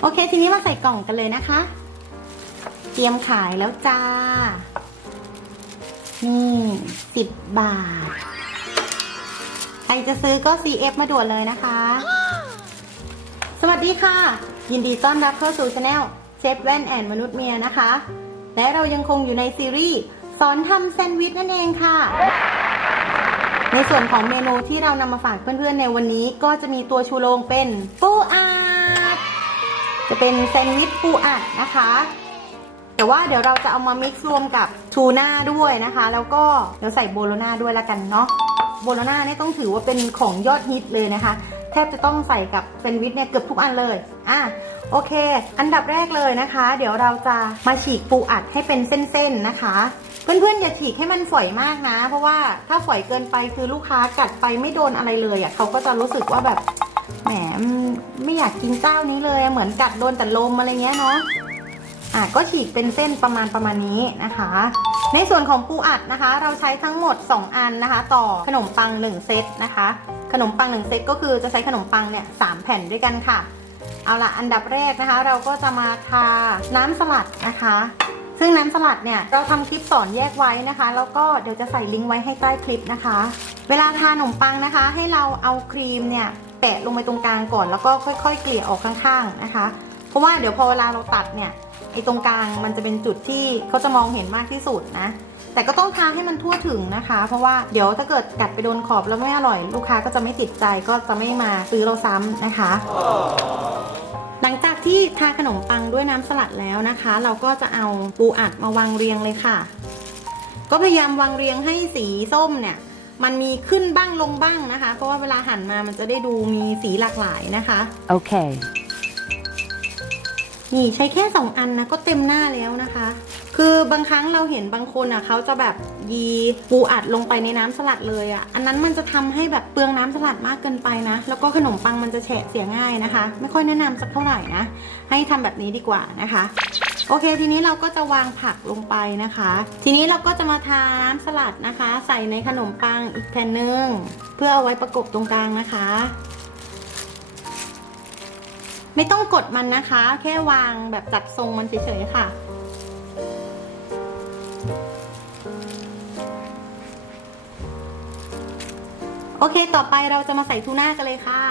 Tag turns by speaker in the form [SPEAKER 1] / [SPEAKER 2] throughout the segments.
[SPEAKER 1] โอเค ทีนี้มาใส่กล่องกันเลยนะคะ เตรียมขายแล้วจ้า นี่สิบบาท ใครจะซื้อก็ CF มาด่วนเลยนะคะ สวัสดีค่ะ ยินดีต้อนรับเข้าสู่ช anel เชฟแว่นแอนมนุษย์เมียนะคะ และเรายังคงอยู่ในซีรีส์สอนทำแซนด์วิชนั่นเองค่ะ ในส่วนของเมนูที่เรานำมาฝากเพื่อนๆในวันนี้ก็จะมีตัวชูโรงเป็นปูอัด จะเป็นแซนด์วิชปูอัดนะคะ แต่ว่าเดี๋ยวเราจะเอามามิกซ์รวมกับทูน่าด้วยนะคะ แล้วก็เดี๋ยวใส่โบโลน่าด้วยละกันเนาะโบโลน่าเนี่ยต้องถือว่าเป็นของยอดฮิตเลยนะคะ แทบจะต้องใส่กับแซนด์วิชเนี่ยเกือบทุกอันเลยอะโอเค อันดับแรกเลยนะคะ เดี๋ยวเราจะมาฉีกปูอัดให้เป็นเส้นๆนะคะ เพื่อนๆอย่าฉีกให้มันฝอยมากนะ เพราะว่าถ้าฝอยเกินไปคือลูกค้ากัดไปไม่โดนอะไรเลยอะเขาก็จะรู้สึกว่าแบบ แหมไม่อยากกินเจ้านี้เลยเหมือนกัดโดนแต่ลมอะไรเงี้ยเนาะอะก็ฉีกเป็นเส้นประมาณประมาณนี้นะคะ ในส่วนของปูอัดนะคะ เราใช้ทั้งหมด 2 อันนะคะ ต่อขนมปัง 1 เซตนะคะ ขนมปัง 1 เซตก็คือจะใช้ขนมปังเนี่ยสแผ่นด้วยกันค่ะ เอาละอันดับแรกนะคะ เราก็จะมาทาน้ำสลัดนะคะ ซึ่งน้ำสลัดเนี่ยเราทำคลิปสอนแยกไว้นะคะ แล้วก็เดี๋ยวจะใส่ลิงก์ไว้ให้ใต้คลิปนะคะ เวลาทาขนมปังนะคะ ให้เราเอาครีมเนี่ย ปะลงไปตรงกลางก่อน แล้วก็ค่อยๆ เกลี่ยออกข้างๆนะคะ เพราะว่าเดี๋ยวพอเวลาเราตัดเนี่ยไอ้ตรงกลางมันจะเป็นจุดที่เขาจะมองเห็นมากที่สุดนะแต่ก็ต้องทาให้มันทั่วถึงนะคะ เพราะว่าเดี๋ยวถ้าเกิดกัดไปโดนขอบแล้วไม่อร่อย ลูกค้าก็จะไม่ติดใจก็จะไม่มาซื้อเราซ้ำนะคะ หลังจากที่ทาขนมปังด้วยน้ำสลัดแล้วนะคะ เราก็จะเอาปูอัดมาวางเรียงเลยค่ะ ก็พยายามวางเรียงให้สีส้มเนี่ย มันมีขึ้นบ้างลงบ้างนะคะ เพราะว่าเวลาหั่นมามันจะได้ดูมีสีหลากหลายนะคะ
[SPEAKER 2] Okay.
[SPEAKER 1] นี่ใช้แค่ 2 อันนะก็เต็มหน้าแล้วนะคะ คือบางครั้งเราเห็นบางคนอะเขาจะแบบยีปูอัดลงไปในน้ำสลัดเลยอะ อันนั้นมันจะทำให้แบบเปลืองน้ำสลัดมากเกินไปนะ แล้วก็ขนมปังมันจะแฉะเสียง่ายนะคะ ไม่ค่อยแนะนำสักเท่าไหร่นะ ให้ทำแบบนี้ดีกว่านะคะ โอเค ทีนี้เราก็จะวางผักลงไปนะคะ ทีนี้เราก็จะมาทาน้ำสลัดนะคะ ใส่ในขนมปังอีกแผ่นหนึ่งเพื่อเอาไว้ประกบตรงกลางนะคะ ไม่ต้องกดมันนะคะ แค่วางแบบจัดทรงมันเฉยๆค่ะโอเค ต่อไปเราจะมาใส่ทูน่ากันเลยค่ะ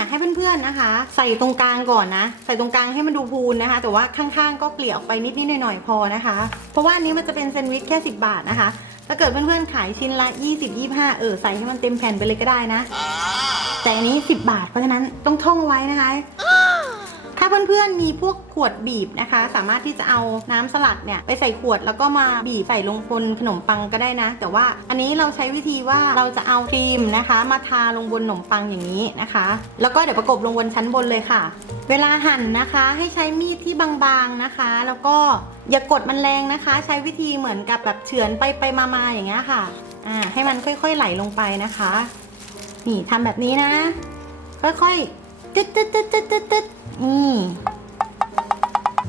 [SPEAKER 1] เนี่ยให้เพื่อนๆนะคะ ใส่ตรงกลางก่อนนะ ใส่ตรงกลางให้มันดูพูนนะคะ แต่ว่าข้างๆก็เกลี่ยออกไปนิดๆหน่อยๆพอนะคะ เพราะว่าอันนี้มันจะเป็นแซนด์วิชแค่ 10 บาทนะคะ ถ้าเกิดเพื่อนๆขายชิ้นละ 20-25 เออใส่ให้มันเต็มแผ่นไปเลยก็ได้นะ แต่อันนี้ 10 บาทเพราะฉะนั้นต้องท่องไว้นะคะ เพื่อนๆมีพวกขวดบีบนะคะ สามารถที่จะเอาน้ำสลัดเนี่ยไปใส่ขวดแล้วก็มาบีบใส่ลงบนขนมปังก็ได้นะ แต่ว่าอันนี้เราใช้วิธีว่าเราจะเอาครีมนะคะ มาทาลงบนขนมปังอย่างนี้นะคะ แล้วก็เดี๋ยวประกบลงบนชั้นบนเลยค่ะ เวลาหั่นนะคะให้ใช้มีดที่บางๆนะคะ แล้วก็อย่ากดมันแรงนะคะ ใช้วิธีเหมือนกับแบบเฉือนไปไปมาๆอย่างเงี้ยค่ะอ่าให้มันค่อยๆไหลลงไปนะคะ นี่ทำแบบนี้นะ ค่อยๆตึ๊ดตึ๊ดตึ๊ดตึ๊ดตึ๊ด นี่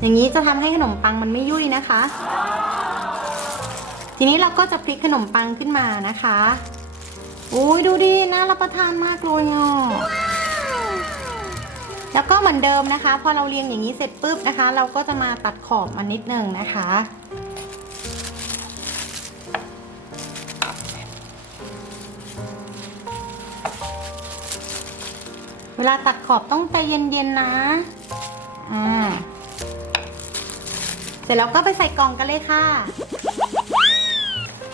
[SPEAKER 1] อย่างนี้จะทำให้ขนมปังมันไม่ยุ่ยนะคะ ทีนี้เราก็จะพลิกขนมปังขึ้นมานะคะอุ้ยดูดีน่ารับประทานมากเลยเนาะแล้วก็เหมือนเดิมนะคะ พอเราเรียงอย่างนี้เสร็จปุ๊บนะคะ เราก็จะมาตัดขอบมันนิดนึงนะคะ วลาตัดขอบต้องใจเย็นๆนะ อ่า เสร็จแล้วก็ไปใส่กล่องกันเลยค่ะ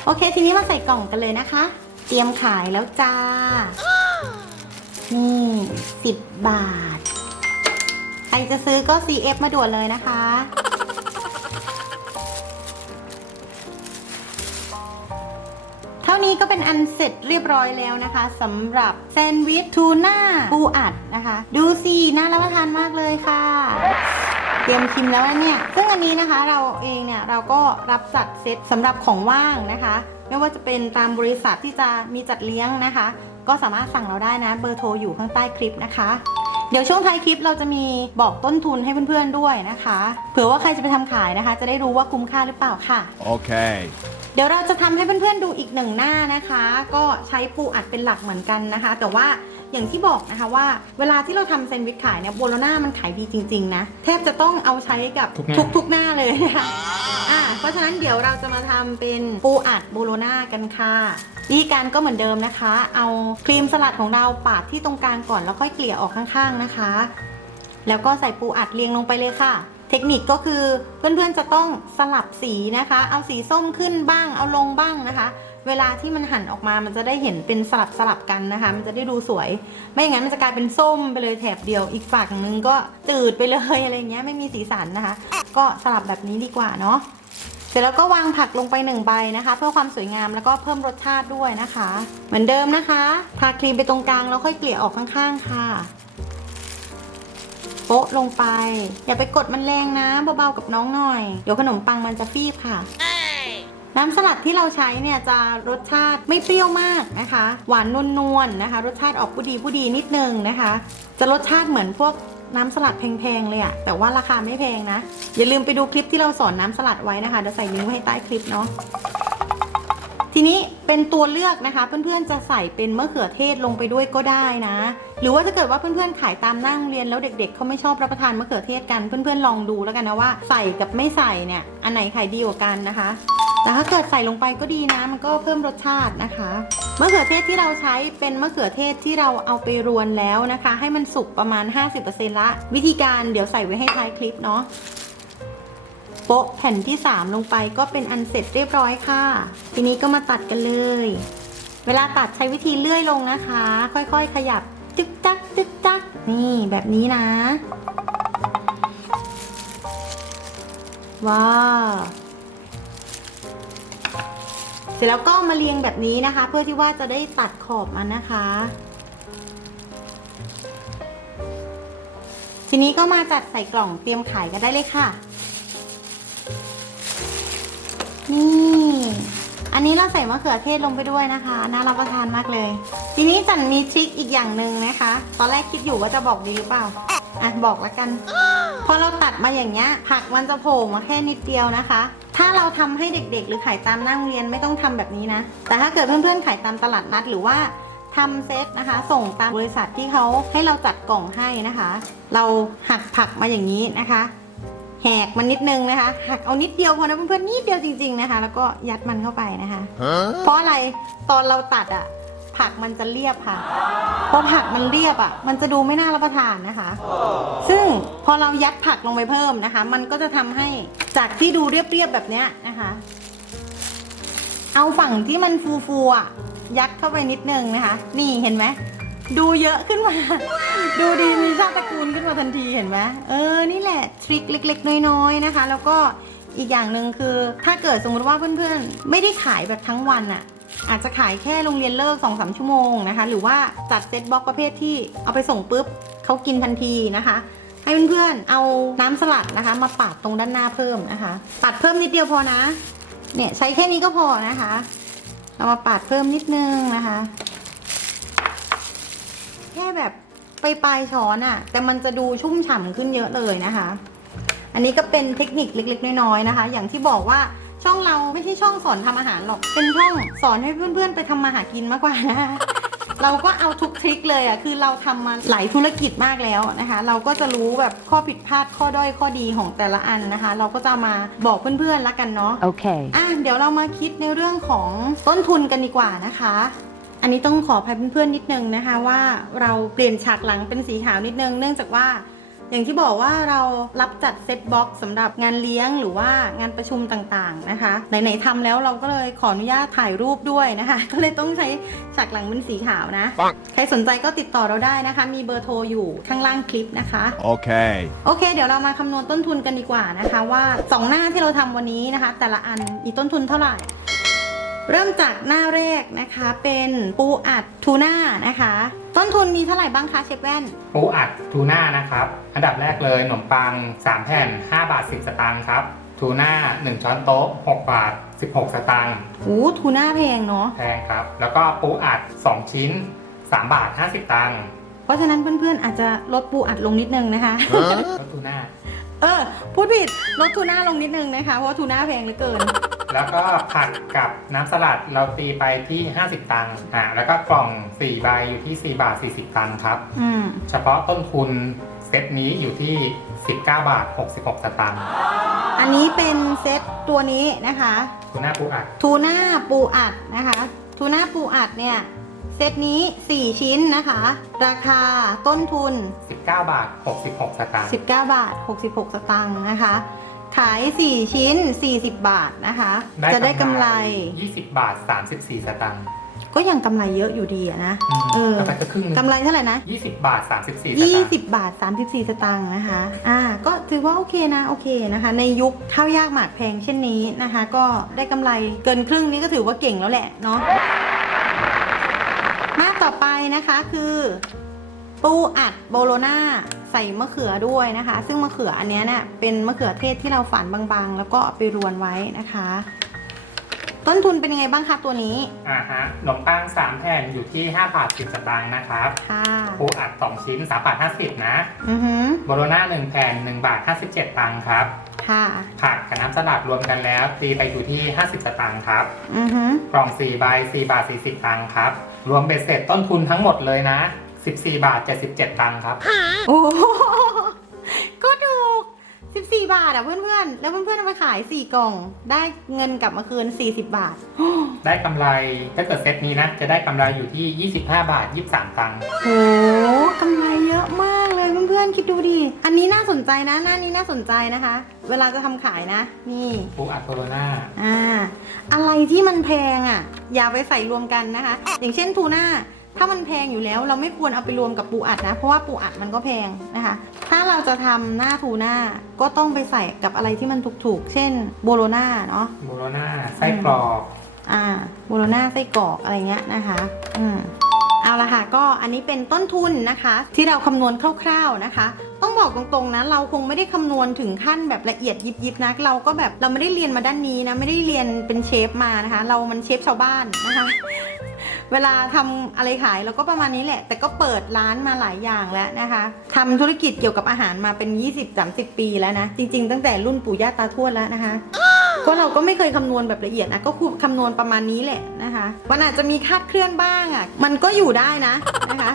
[SPEAKER 1] โอเค ทีนี้มาใส่กล่องกันเลยนะคะ เตรียมขายแล้วจ้า นี่สิบบาท ใครจะซื้อก็ CF มาด่วนเลยนะคะ นี้ก็เป็นอันเสร็จเรียบร้อยแล้วนะคะสำหรับแซนด์วิชทูน่าปูอัดนะคะ ดูสิน่ารับประทานมากเลยค่ะ เตรียมชิมแล้วนะเนี่ย ซึ่งอันนี้นะคะเราเองเนี่ยเราก็รับจัดเซตสำหรับของว่างนะคะ ไม่ว่าจะเป็นตามบริษัทที่จะมีจัดเลี้ยงนะคะ ก็สามารถสั่งเราได้นะเบอร์โทรอยู่ข้างใต้คลิปนะคะเดี๋ยวช่วงท้ายคลิปเราจะมีบอกต้นทุนให้เพื่อนๆด้วยนะคะ เผื่อว่าใครจะไปทำขายนะคะ จะได้รู้ว่าคุ้มค่าหรือเปล่าค่ะ
[SPEAKER 3] Okay.
[SPEAKER 1] เดี๋ยวเราจะทำให้เพื่อนๆดูอีกหนึ่งหน้านะคะ ก็ใช้ปูอัดเป็นหลักเหมือนกันนะคะ แต่ว่าอย่างที่บอกนะคะว่าเวลาที่เราทำแซนด์วิชขายเนี่ยโบโลน่ามันขายดีจริงๆนะแทบจะต้องเอาใช้กับ
[SPEAKER 2] ทุกหน้า
[SPEAKER 1] ทุกๆหน้าเลยนะคะอะเพราะฉะนั้นเดี๋ยวเราจะมาทำเป็นปูอัดโบโลน่ากันค่ะวิธีการก็เหมือนเดิมนะคะ เอาครีมสลัดของเราปาดที่ตรงกลางก่อนแล้วค่อยเกลี่ยออกข้างๆนะคะ แล้วก็ใส่ปูอัดเรียงลงไปเลยค่ะ เทคนิคก็คือเพื่อนๆจะต้องสลับสีนะคะ เอาสีส้มขึ้นบ้างเอาลงบ้างนะคะ เวลาที่มันหั่นออกมามันจะได้เห็นเป็นสลับสลับกันนะคะ มันจะได้ดูสวย ไม่อย่างนั้นมันจะกลายเป็นส้มไปเลยแถบเดียว อีกฝั่งหนึงก็จืดไปเลยอะไรเงี้ยไม่มีสีสันนะคะ ก็สลับแบบนี้ดีกว่าเนาะเสร็จแล้วก็วางผักลงไปหนึ่งใบนะคะ เพื่อความสวยงามแล้วก็เพิ่มรสชาติด้วยนะคะ เหมือนเดิมนะคะทาครีมไปตรงกลางแล้วค่อยเกลี่ยออกข้างๆค่ะ โปะลงไป อย่าไปกดมันแรงนะเบาๆกับน้องหน่อย เดี๋ยวขนมปังมันจะฟีบค่ะน้ำสลัดที่เราใช้เนี่ยจะรสชาติไม่เปรี้ยวมากนะคะ หวานนวลๆนะคะ รสชาติออกผู้ดีผู้ดีนิดนึงนะคะ จะรสชาติเหมือนพวกน้ำสลัดแพงๆเลยอะแต่ว่าราคาไม่แพงนะ อย่าลืมไปดูคลิปที่เราสอนน้ำสลัดไว้นะคะเดี๋ยวใส่ลิงก์ไว้ให้ใต้คลิปเนาะ ทีนี้เป็นตัวเลือกนะคะ เพื่อนๆจะใส่เป็นมะเขือเทศลงไปด้วยก็ได้นะ หรือว่าถ้าเกิดว่าเพื่อนๆขายตามนั่งเรียนแล้วเด็ก ๆเขาไม่ชอบรับประทานมะเขือเทศกันเพื่อนๆลองดูแล้วกันนะว่าใส่กับไม่ใส่เนี่ยอันไหนขายดีกว่ากันนะคะแต่ถ้าเกิดใส่ลงไปก็ดีนะ มันก็เพิ่มรสชาตินะคะมะเขือเทศที่เราใช้เป็นมะเขือเทศที่เราเอาไปรวนแล้วนะคะ ให้มันสุกประมาณ 50%ละวิธีการเดี๋ยวใส่ไว้ให้ท้ายคลิปเนาะ โปะแผ่นที่ 3 ลงไปก็เป็นอันเสร็จเรียบร้อยค่ะ ทีนี้ก็มาตัดกันเลย เวลาตัดใช้วิธีเลื่อยลงนะคะ ค่อยๆ ขยับจึกจักจึกจักนี่แบบนี้นะ ว้าวเสร็จแล้วก็มาเรียงแบบนี้นะคะ เพื่อที่ว่าจะได้ตัดขอบมันนะคะ ทีนี้ก็มาจัดใส่กล่องเตรียมขายกันได้เลยค่ะ นี่ อันนี้เราใส่มะเขือเทศลงไปด้วยนะคะ น่ารับประทานมากเลย ทีนี้จันมีทริคอีกอย่างหนึ่งนะคะ ตอนแรกคิดอยู่ว่าจะบอกดีหรือเปล่า อะบอกแล้วกัน พอเราตัดมาอย่างเงี้ย ผักมันจะโผล่มาแค่นิดเดียวนะคะ ถ้าเราทำให้เด็กๆ หรือขายตามนั่งเรียนไม่ต้องทำแบบนี้นะ แต่ถ้าเกิดเพื่อนๆ ขายตามตลาดนัดหรือว่าทำเซตนะคะ ส่งตามบริษัทที่เขาให้เราจัดกล่องให้นะคะ เราหักผักมาอย่างนี้นะคะ แหกมันนิดนึงนะคะหักเอานิดเดียวพอนะเพื่อนๆนิดเดียวจริงๆนะคะ แล้วก็ยัดมันเข้าไปนะคะ เพราะอะไรตอนเราตัดอะผักมันจะเรียบค่ะพอผักมันเรียบอะมันจะดูไม่น่ารับประทานนะคะ ซึ่งพอเรายัดผักลงไปเพิ่มนะคะ มันก็จะทำให้จากที่ดูเรียบๆแบบเนี้ยนะคะ เอาฝั่งที่มันฟูๆอะยัดเข้าไปนิดนึงนะคะ นี่เห็นไหม ดูเยอะขึ้นมา ดูดีมีชาติตระกูลขึ้นมาทันทีเห็นไหมเออ นี่แหละทริคเล็ก ๆ น้อยๆนะคะ แล้วก็อีกอย่างหนึ่งคือ ถ้าเกิดสมมติว่าเพื่อนๆ ไม่ได้ขายแบบทั้งวันอะอาจจะขายแค่โรงเรียนเลิก2อสชั่วโมงนะคะ หรือว่าจัดเซตบ็อกประเภทที่เอาไปส่งปุ๊บเขากินทันทีนะคะให้เพื่อนๆ เอาน้ำสลัดนะคะ มาปาดตรงด้านหน้าเพิ่มนะคะปัดเพิ่มนิดเดียวพอนะ เนี่ยใช้แค่นี้ก็พอนะคะเอามาปาดเพิ่มนิดนึงนะคะ ค่แบบไปปลายช้อนอะแต่มันจะดูชุ่มฉ่ำขึ้นเยอะเลยนะคะ อันนี้ก็เป็นเทคนิคเล็กๆ น้อยๆนะคะ อย่างที่บอกว่าช่องเราไม่ใช่ช่องสอนทำอาหารหรอก เป็นช่องสอนให้เพื่อนๆ ไปทำมาหากินมากกว่านะคะเราก็เอาทุกทริคเลยอะคือเราทำมาหลายธุรกิจมากแล้วนะคะ เราก็จะรู้แบบข้อผิดพลาดข้อด้อยข้อดีของแต่ละอันนะคะ เราก็จะมาบอกเพื่อนๆละกันเนาะ
[SPEAKER 3] Okay.
[SPEAKER 1] อะ เดี๋ยวเรามาคิดในเรื่องของต้นทุนกันดีกว่านะคะอั นนี้ต้องขออภัยเพื่อนๆนิดนึงนะคะว่าเราเปลี่ยนฉากหลังเป็นสีขาวนิดนึง เนื่องจากว่าอย่างที่บอกว่าเรารับจัดเซตบ็อกซ์สำหรับงานเลี้ยงหรือว่างานประชุมต่างๆนะคะไหนๆทำแล้วเราก็เลยขออนุญาตถ่ายรูปด้วยนะคะ ก็เลยต้องใช้ฉากหลังเป็นสีขาวนะ ใครสนใจก็ติดต่อเราได้นะคะ มีเบอร์โทรอยู่ข้างล่างคลิปนะคะ
[SPEAKER 4] Okay.
[SPEAKER 1] โอเค เดี๋ยวเรามาคำนวณต้นทุนกันดีกว่านะคะ ว่า 2 หน้าที่เราทำวันนี้นะคะ แต่ละอันมีต้นทุนเท่าไหร่ เริ่มจากหน้าแรกนะคะเป็นปูอัดทูน่านะคะ ต้นทุนมีเท่าไหร่บ้างคะเชฟแว่น
[SPEAKER 2] ปูอัดทูน่านะครับ อันดับแรกเลยขนมปัง 3 แผ่น 5 บาท 10 สตางค์ครับ ทูน่า 1 ช้อนโต๊ะ 6 บาท 16 สตางค์
[SPEAKER 1] โอ้ทูน่าแพงเนาะ
[SPEAKER 2] แพงครับ แล้วก็ปูอัด 2 ชิ้น 3 บาท 50 ตังค์
[SPEAKER 1] เพราะฉะนั้นเพื่อนๆอาจจะลดปูอัดลงนิดนึงนะคะ
[SPEAKER 2] แล้วทูน่า
[SPEAKER 1] เออพูดผิดลดทูน่าลงนิดนึงนะคะ เพราะว่าทูน่าแพงเหลือเกิน
[SPEAKER 2] แแล้วก็ผักกับน้ำสลัดเราตีไปที่ 50 ตังค์อ่าแล้วก็กล่อง4ใบอยู่ที่ 4 บาท 40 ตังค์ครับ
[SPEAKER 1] อืม
[SPEAKER 2] เฉพาะต้นทุนเซตนี้อยู่ที่ 19 บาท 66 สตางค์
[SPEAKER 1] อันนี้เป็นเซตตัวนี้นะคะ
[SPEAKER 2] คุณหน้าปูอัด
[SPEAKER 1] ทูน่าปูอัดนะคะ ทูน่าปูอัดเนี่ย เซตนี้ 4 ชิ้นนะคะ ราคาต้นทุน
[SPEAKER 2] 19 บาท 66 สตางค์
[SPEAKER 1] 19 บาท 66 สตางค์นะคะ ขาย 4 ชิ้น 40 บาทนะคะ จะได้กำไร
[SPEAKER 2] 20 บาท 34 สตางค์
[SPEAKER 1] ก็ยังกำไรเยอะอยู่ดีอะนะ
[SPEAKER 2] อืม
[SPEAKER 1] เออ
[SPEAKER 2] กำไรก็ครึ่งหนึง
[SPEAKER 1] กำไรเท่าไหร่นะ
[SPEAKER 2] 20 บาท 34 สตางค์
[SPEAKER 1] 20 บาท 34 สตางค์นะคะ อ่า ก็ถือว่าโอเคนะ โอเคนะคะ ในยุคข้าวยากหมากแพงเช่นนี้นะคะ ก็ได้กำไรเกินครึ่งนี้ก็ถือว่าเก่งแล้วแหละเนาะมาต่อไปนะคะคือ ปูอัดโบโลนาใส่มะเขือด้วยนะคะ ซึ่งมะเขืออันเนี้ยเนี่ยเป็นมะเขือเทศที่เราฝานบางๆ แล้วก็เอาไปรวนไว้นะคะ ต้นทุนเป็นยังไงบ้างคะตัวนี้
[SPEAKER 2] อ่าฮะขนมปัง3แผ่นอยู่ที่5บาท10สตางค์นะครับ
[SPEAKER 1] ค่ะ
[SPEAKER 2] ปูอัด2ชิ้น3บาท50 นะ
[SPEAKER 1] อือหือ
[SPEAKER 2] โบโลน่า1แผ่น1บาท57 ตังค์ครับ
[SPEAKER 1] ค่ะ
[SPEAKER 2] ผักกับน้ำสลัดรวมกันแล้วตีไปอยู่ที่ 50 สตางค์ครับ
[SPEAKER 1] อือหือ
[SPEAKER 2] กล่อง4ใบ4บาท40 ตังค์ครับ รวมเบ็ดเสร็จต้นทุนทั้งหมดเลยนะ 14 บาท 77 ตังค์ครับ
[SPEAKER 1] โอ้โหก็ถูก 14 บาทอะเพื่อนๆ แล้วเพื่อนๆเอาไปขาย 4 กล่อง ได้เงินกลับมาคืน 40 บาท
[SPEAKER 2] ได้กำไรถ้าเกิดเซตนี้นะ จะได้กำไรอยู่ที่ 25 บาท 23 ตังค์
[SPEAKER 1] โหกำไรเยอะมากเลยเพื่อนๆ คิดดูดิ อันนี้น่าสนใจนะ หน้านี้น่าสนใจนะคะ เวลาจะทำขายนะ นี่
[SPEAKER 2] ปูอัดโบโลน่า
[SPEAKER 1] อ่า อะไรที่มันแพงอะ อย่าไปใส่รวมกันนะคะ อย่างเช่นทูน่า ถ้ามันแพงอยู่แล้วเราไม่ควรเอาไปรวมกับปูอัดนะ เพราะว่าปูอัดมันก็แพงนะคะ ถ้าเราจะทำหน้าทูน่าก็ต้องไปใส่กับอะไรที่มันถูกๆ เช่นโบโลน่าเนาะ
[SPEAKER 2] โบโลน่าไส้กรอก
[SPEAKER 1] อ่าโบโลน่าไส้กรอกอะไรเงี้ยนะคะอืมเอาละค่ะก็อันนี้เป็นต้นทุนนะคะ ที่เราคำนวณคร่าวๆนะคะ ต้องบอกตรงๆนะเราคงไม่ได้คำนวณถึงขั้นแบบละเอียดยิบๆนะเราก็แบบเราไม่ได้เรียนมาด้านนี้นะไม่ได้เรียนเป็นเชฟมานะคะ เรามันเชฟชาวบ้านนะคะ เวลาทำอะไรขายเราก็ประมาณนี้แหละ แต่ก็เปิดร้านมาหลายอย่างแล้วนะคะทำธุรกิจเกี่ยวกับอาหารมาเป็น 20-30 ปีแล้วนะ จริง ๆ ตั้งแต่รุ่นปู่ย่าตาทวดแล้วนะคะก็เราก็ไม่เคยคำนวณแบบละเอียดนะก็คือคำนวณประมาณนี้แหละนะคะมันอาจจะมีคาดเคลื่อนบ้างอะ มันก็อยู่ได้นะนะคะ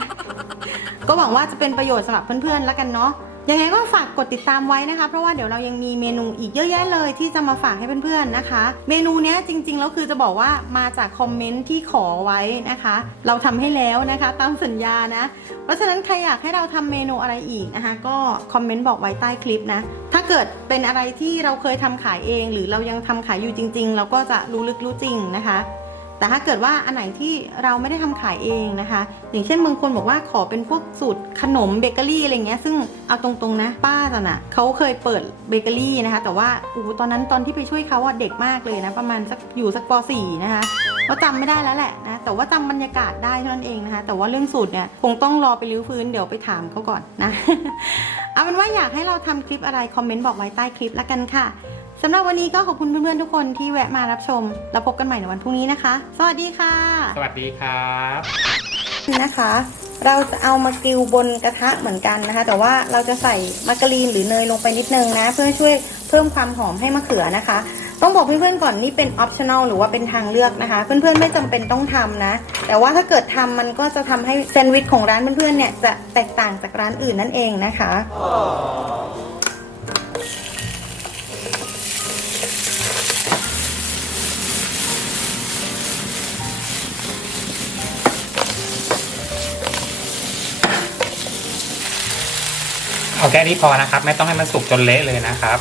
[SPEAKER 1] ก็หวังว่าจะเป็นประโยชน์สำหรับเพื่อนๆแล้วกันเนาะ ยังไงก็ฝากกดติดตามไว้นะคะ เพราะว่าเดี๋ยวเรายังมีเมนูอีกเยอะแยะเลยที่จะมาฝากให้เพื่อนๆนะคะ เมนูนี้จริงๆแล้วคือจะบอกว่ามาจากคอมเมนต์ที่ขอไว้นะคะ เราทำให้แล้วนะคะ ตามสัญญานะ เพราะฉะนั้นใครอยากให้เราทำเมนูอะไรอีกนะคะ ก็คอมเมนต์บอกไว้ใต้คลิปนะ ถ้าเกิดเป็นอะไรที่เราเคยทำขายเอง หรือเรายังทำขายอยู่จริง ๆ เราก็จะรู้ลึกรู้จริงนะคะ แต่ถ้าเกิดว่าอันไหนที่เราไม่ได้ทำขายเองนะคะ อย่างเช่นบางคนบอกว่าขอเป็นพวกสูตรขนมเบเกอรี่อะไรเงี้ยซึ่งเอาตรงๆนะป้าตอนน่ะเขาเคยเปิดเบเกอรี่นะคะ แต่ว่าอู้ตอนนั้นตอนที่ไปช่วยเขาอะเด็กมากเลยนะ ประมาณสักอยู่สักป .4 นะคะก็จำไม่ได้แล้วแหละนะแต่ว่าจำบรรยากาศได้เท่านั้นเองนะคะ แต่ว่าเรื่องสูตรเนี่ยคงต้องรอไปรื้อฟื้นเดี๋ยวไปถามเขาก่อนนะเอาเป็นว่าอยากให้เราทำคลิปอะไรคอมเมนต์บอกไว้ใต้คลิปแล้วกันค่ะ สำหรับวันนี้ก็ขอบคุณเพื่อนๆทุกคนที่แวะมารับชม แล้วพบกันใหม่ในวันพรุ่งนี้นะคะ สวัสดีค่ะ
[SPEAKER 2] สวัสดีครับ
[SPEAKER 1] นะคะ เราจะเอามากริลบนกระทะเหมือนกันนะคะ แต่ว่าเราจะใส่มาการีนหรือเนยลงไปนิดนึงนะ เพื่อช่วยเพิ่มความหอมให้มะเขือนะคะ ต้องบอกเพื่อนๆก่อนนี่เป็นออปชั่นอลหรือว่าเป็นทางเลือกนะคะ เพื่อนๆไม่จำเป็นต้องทำนะ แต่ว่าถ้าเกิดทำมันก็จะทำให้แซนด์วิชของร้านเพื่อนๆเนี่ยจะแตกต่างจากร้านอื่นนั่นเองนะคะ
[SPEAKER 2] แค่นี้พอนะครับ ไม่ต้องให้มันสุกจนเละเลยนะครับ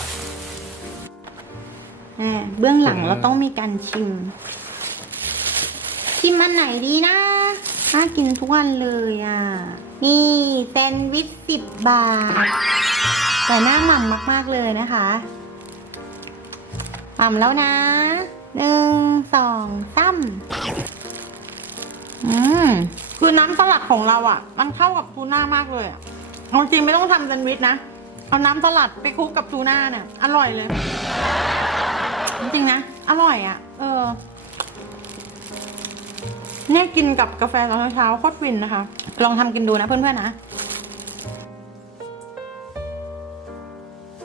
[SPEAKER 1] อ่าเบื้องหลัง
[SPEAKER 2] อืม
[SPEAKER 1] เราต้องมีการชิม ชิมอันไหนดีนะน่ากินทุกวันเลยอะ นี่แซนด์วิชสิบบาท แต่หน้าหม่ำมากๆเลยนะคะหม่ำแล้วนะหนึ่งสองสามอืม คือน้ำสลัดของเราอะ มันเข้ากับทูน่ามากเลยอะ เอาจริงไม่ต้องทำแซนด์วิชนะ เอาน้ำสลัดไปคลุกกับทูน่าเนี่ยอร่อยเลย จริงๆนะ อร่อยอะ่ะ เออ เนี่ยกินกับกาแฟตอนเช้าโคตรฟินนะคะ ลองทำกินดูนะเพื่อนๆนะ